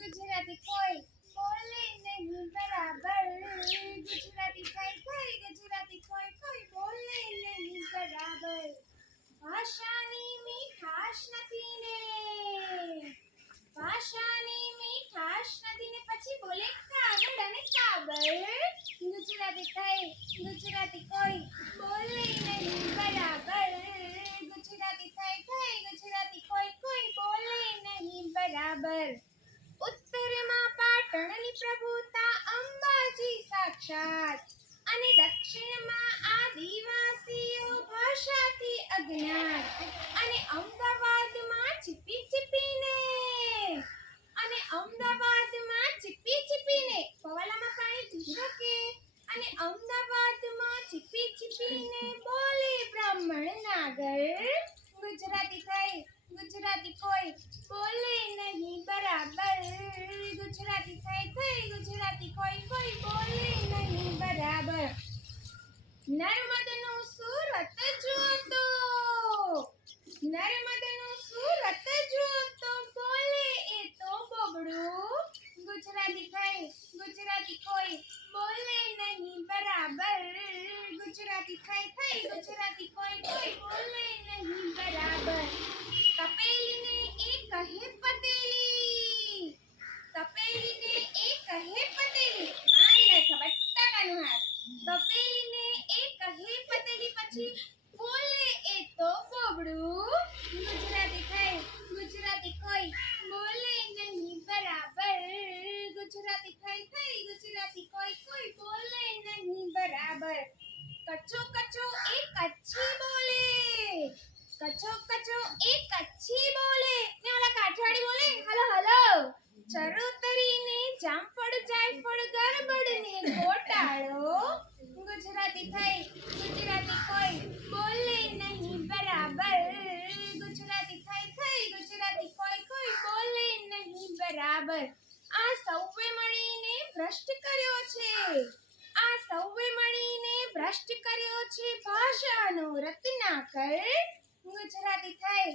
ગુજરાતી કોઈ બોલે નહીં બરાબર, ગુજરાતી થઈ ગુજરાતી કોઈ બોલે નહીં બરાબર. ભાષાની મીઠાશ નથી ને, ભાષાની મીઠાશ નથી ને પછી બોલે કાગળ અને કાબર. ગુજરાતી થઈ ગુજરાતી કોઈ બોલે નહીં બરાબર, ગુજરાતી થઈ ગુજરાતી કોઈ બોલે નહીં બરાબર. ઉત્તરમાં પાટણની પ્રભુતા અંબાજી સાક્ષાત, અને દક્ષિણમાં આદિવાસીઓ ભાષાથી અજ્ઞાત, અને અમદાવાદમાં ચીપી ચીપીને, અને અમદાવાદમાં ચીપી ચીપીને પવાલામાં પાણી પી શકે, અને અમદાવાદમાં ચીપી ચીપીને બોલે બ્રાહ્મણ નાગર. ગુજરાતી થઈ ગુજરાતી કોઈ બોલે નહીં બરાબર, ગુજરાતી થઈ ગુજરાતી કોઈ બોલે નહીં બરાબર. નર્મદનું સુરત જુઓ તો, નર્મદનું સુરત જુઓ તો બોલે એ તો બોબડું. ગુજરાતી થઈ ગુજરાતી કોઈ બોલે નહીં બરાબર, ગુજરાતી થઈ ગુજરાતી કોઈ બોલે નહીં બરાબર. તપેલીને એ કહે પતેલી, તપેલીને એ કહે પતેલી, મારી નાખા બટાકાનું હાથ. તપેલીને એ કહે પતેલી પછી બોલે એ તો બોબડું. ગુજરાતી થઈ ગુજરાતી કોઈ બોલે નહીં બરાબર, ગુજરાતી થઈ ગુજરાતી કોઈ બોલે નહીં બરાબર. કચ્છો કચ્છો એ કચ્છી બોલે, કચ્છો કચ્છો એ કચ્છી બોલે ને ઓલા કાઠિયાવાડી બોલે હલો હલો. ચરોતરીને જામફળ જાયફળ ગરબડને ગોટાળો. ગુજરાતી થઈ ગુજરાતી કોઈ બોલે નહીં બરાબર, ગુજરાતી થઈ ગુજરાતી કોઈ બોલે નહીં બરાબર. આ સૌએ મળીને ભ્રષ્ટ કર્યો છે, આ સૌએ મળીને ભ્રષ્ટ કર્યો છે ભાષાનો રત્નાકર. ગુજરાતી થઈ